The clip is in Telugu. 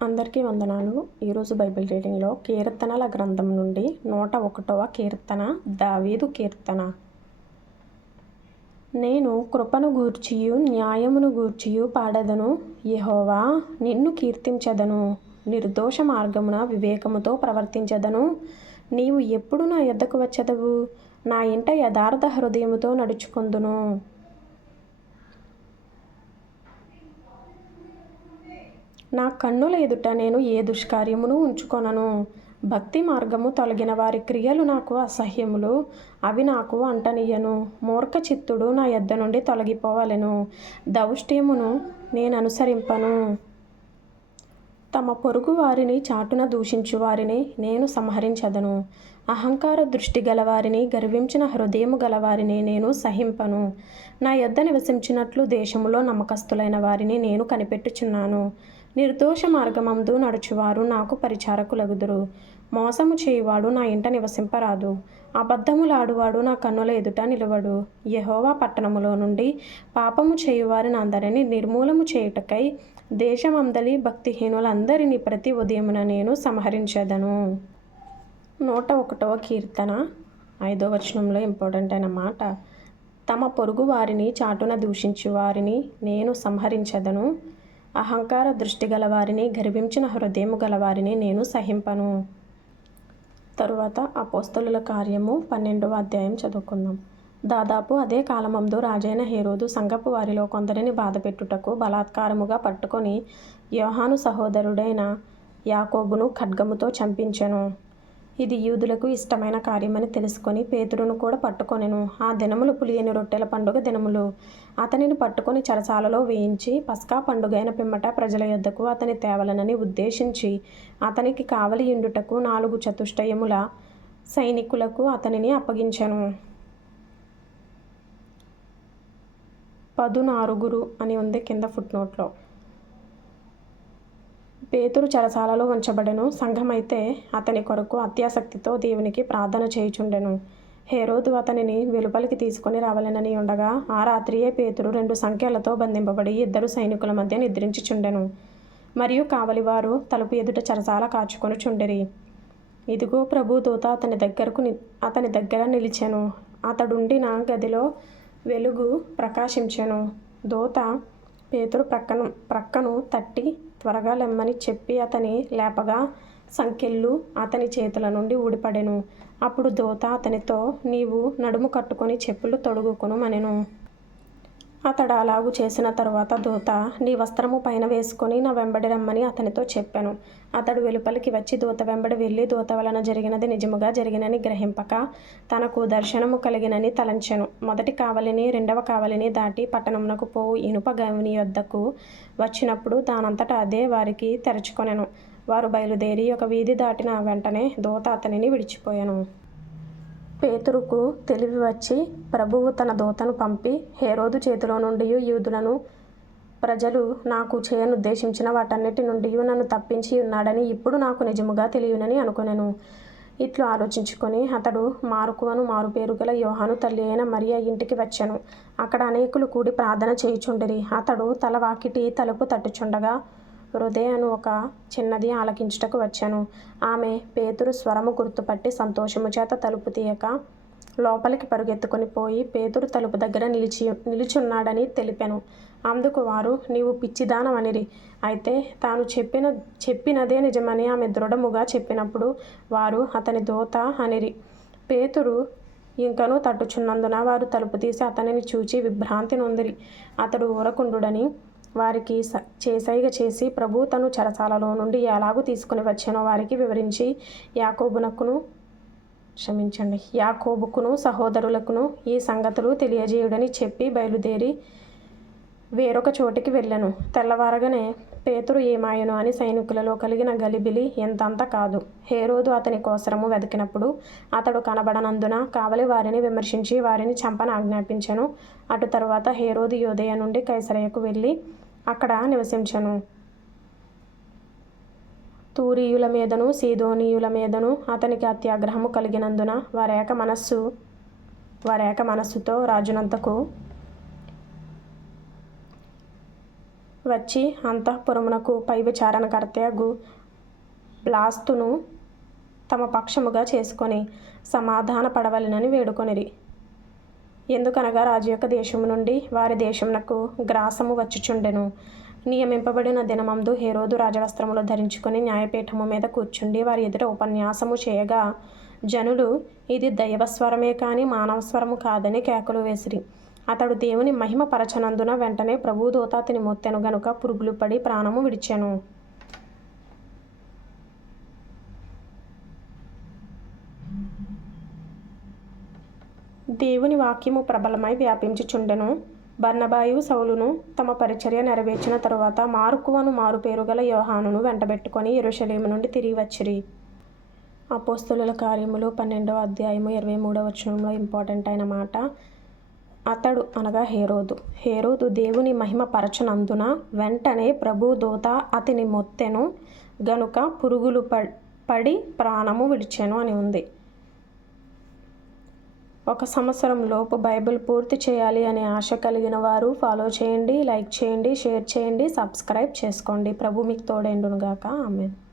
అందరికీ వందనాలు. ఈరోజు బైబిల్ రీడింగ్లో కీర్తనల గ్రంథం నుండి 101వ కీర్తన, దావీదు కీర్తన. నేను కృపను గూర్చియు న్యాయమును గూర్చియు పాడెదను. యెహోవా, నిన్ను కీర్తించెదను. నిర్దోష మార్గమున వివేకముతో ప్రవర్తించెదను. నీవు ఎప్పుడు నా యొద్దకు వచ్చెదవు? నా ఇంట యథార్థ హృదయముతో నడుచుకొందును. నా కన్నుల ఎదుట నేను ఏ దుష్కార్యమును ఉంచుకొనను. భక్తి మార్గము తొలగిన వారి క్రియలు నాకు అసహ్యములు. అవి నాకు అంటనియ్యను. మూర్ఖ చిత్తుడు నా యొద్ద నుండి తొలగిపోవలెను. దౌష్ట్యమును నేను అనుసరింపను. తమ పొరుగు వారిని చాటున దూషించు వారిని నేను సంహరించెదను. అహంకార దృష్టి గలవారిని, గర్వించిన హృదయము గలవారిని నేను సహింపను. నా యొద్ద నివసించినట్లు దేశములో నమ్మకస్తులైన వారిని నేను కనిపెట్టుచున్నాను. నిర్దోష మార్గమందు నడుచువారు నాకు పరిచారకులగుదురు. మోసము చేయువాడు నా ఇంట నివసింపరాదు. అబద్ధములాడువాడు నా కన్నుల ఎదుట నిలువడు. యెహోవా పట్టణములో నుండి పాపము చేయువారిని అందరినీ నిర్మూలము చేయుటకై దేశమందలి భక్తిహీనులందరినీ ప్రతి ఉదయమున నేను సంహరించెదను. 101వ కీర్తన 5వ వచనంలో ఇంపార్టెంట్ అయిన మాట. తమ పొరుగు వారిని చాటున దూషించు వారిని నేను సంహరించెదను. అహంకార దృష్టి గలవారిని, గర్వించిన హృదయము గలవారిని నేను సహింపను. తరువాత అపోస్తలుల కార్యము 12వ అధ్యాయం చదువుకుందాం. దాదాపు అదే కాలమందు రాజైన హేరోదు సంఘపు వారిలో కొందరిని బాధపెట్టుటకు బలాత్కారముగా పట్టుకొని యోహాను సహోదరుడైన యాకోబును ఖడ్గముతో చంపించెను. ఇది యూదులకు ఇష్టమైన కార్యమని తెలుసుకొని పేతురును కూడా పట్టుకొనెను. ఆ దినములు పులియని రొట్టెల పండుగ దినములు. అతనిని పట్టుకొని చెరసాలలో వేయించి పస్కా పండుగైన పిమ్మట ప్రజల యొద్దకు అతని తేవలనని ఉద్దేశించి అతనికి కావలి యుండుటకు 4 చతుష్టయముల సైనికులకు అతనిని అప్పగించెను. 14 అని ఉంది కింద ఫుట్నోట్లో. పేతురు చెరసాలలో ఉంచబడెను. సంఘమైతే అతని కొరకు అత్యాసక్తితో దేవునికి ప్రార్థన చేయుచుండెను. హేరోదు అతనిని వెలుపలికి తీసుకొని రావాలనని ఉండగా ఆ రాత్రియే పేతురు 2 సంకెళ్లతో బంధింపబడి 2 సైనికుల మధ్య నిద్రించుచుండెను. మరియు కావలివారు తలుపు ఎదుట చెరసాల కాచుకొనుచుండిరి. ఇదిగో ప్రభు దూత అతని దగ్గర నిలిచెను. అతడుండిన గదిలో వెలుగు ప్రకాశించెను. దూత పేతురు ప్రక్కను తట్టి త్వరగా లెమ్మని చెప్పి అతని లేపగా సంకెళ్ళు అతని చేతుల నుండి ఊడిపడెను. అప్పుడు దూత అతనితో, నీవు నడుము కట్టుకొని చెప్పులు తొడుగుకొనుమనెను. అతడు అలాగు చేసిన తరువాత దూత, నీ వస్త్రము పైన వేసుకొని నా వెంబడి రమ్మని అతనితో చెప్పెను. అతడు వెలుపలికి వచ్చి దూత వెంబడి వెళ్ళి దూత వలన జరిగినది నిజముగా జరిగినని గ్రహింపక తనకు దర్శనము కలిగినని తలంచెను. మొదటి కావలిని 2వ కావలిని దాటి పట్టణమునకు పోవు ఇనుప గవిని యొద్దకు వచ్చినప్పుడు దానంతట అదే వారికి తెరచుకొనెను. వారు బయలుదేరి ఒక వీధి దాటిన వెంటనే దూత అతనిని విడిచిపోయెను. పేతురుకు తెలివి వచ్చి ప్రభువు తన దూతను పంపి హేరోదు చేతిలో నుండి యూదులను ప్రజలు నాకు చేయనుద్దేశించిన వాటన్నిటి నుండి నన్ను తప్పించి ఉన్నాడని ఇప్పుడు నాకు నిజముగా తెలియనని అనుకొనెను. ఇట్లు ఆలోచించుకొని అతడు మార్కు అను మారుపేరు గల యోహాను తల్లి అయిన మరియ ఇంటికి వచ్చెను. అక్కడ అనేకులు కూడి ప్రార్థన చేయుచుండిరి. అతడు తల వాకిటి తలుపు తట్టుచుండగా హృదయ అను ఒక చిన్నది ఆలకించుటకు వచ్చెను. ఆమె పేతురు స్వరము గుర్తుపట్టి సంతోషము చేత తలుపు తీయక లోపలికి పరుగెత్తుకొని పోయి పేతురు తలుపు దగ్గర నిలిచున్నాడని తెలిపెను. అందుకు వారు, నీవు పిచ్చిదానమనిరి. అయితే తాను చెప్పినదే నిజమని ఆమె దృఢముగా చెప్పినప్పుడు వారు, అతని దూత అనిరి. పేతురు ఇంకనూ తట్టుచున్నందున వారు తలుపు తీసి అతనిని చూచి విభ్రాంతి నొందిరి. అతడు ఊరకుండుడని వారికి చేసైగ చేసి ప్రభు తను చెరసాలలో నుండి ఎలాగూ తీసుకుని వచ్చెనో వారికి వివరించి యాకోబుకును సహోదరులకును ఈ సంగతులు తెలియజేయుడని చెప్పి బయలుదేరి వేరొక చోటికి వెళ్ళెను. తెల్లవారగానే పేతురు ఏమాయను అని సైనికులలో కలిగిన గలిబిలి ఎంతంత కాదు. హేరోదు అతని కోసరము వెతికినప్పుడు అతడు కనబడనందున కావలి వారిని విమర్శించి వారిని చంపని ఆజ్ఞాపించెను. అటు తరువాత హేరోదు యూదయ నుండి కైసరయకు వెళ్ళి అక్కడ నివసించెను. తూరీయుల మీదను సీదోనీయుల మీదను అతనికి అత్యాగ్రహము కలిగినందున వారేక మనస్సుతో రాజునంతకు వచ్చి అంతఃపురమునకు పై విచారణకర్తయగు బ్లాస్తును తమ పక్షముగా చేసుకొని సమాధాన పడవలెనని వేడుకొనిరి. ఎందుకనగా రాజు యొక్క దేశము నుండి వారి దేశమునకు గ్రాసము వచ్చుచుండెను. నియమింపబడిన దినమందు హేరోదు రాజవస్త్రములు ధరించుకొని న్యాయపీఠము మీద కూర్చుండి వారి ఎదుట ఉపన్యాసము చేయగా జనులు ఇది దైవస్వరమే కానీ మానవస్వరము కాదని కేకలు వేసిరి. అతడు దేవుని మహిమ పరచనందున వెంటనే ప్రభుదూత అతని మొత్తెను గనుక పురుగులు పడి ప్రాణము విడిచెను. దేవుని వాక్యము ప్రబలమై వ్యాపించుచుండెను. బర్నబాయు సౌలును తమ పరిచర్య నెరవేర్చిన తరువాత మార్కువను మారుపేరుగల యోహానును వెంటబెట్టుకొని యెరూషలేము నుండి తిరిగి వచ్చిరి. అపోస్తలుల కార్యములు 12వ అధ్యాయము 23వ వచనంలో ఇంపార్టెంట్ అయిన మాట, అతడు అనగా హేరోదు దేవుని మహిమ పరచనందున వెంటనే ప్రభు దూత అతని మొత్తెను గనుక పురుగులు పడి ప్రాణము విడిచెను అని ఉంది. 1 సంవత్సరం లోపు బైబిల్ పూర్తి చేయాలి అనే ఆశ కలిగిన వారు ఫాలో చేయండి, లైక్ చేయండి, షేర్ చేయండి, సబ్స్క్రైబ్ చేసుకోండి. ప్రభు మీకు తోడైండును గాక. ఆమేన్.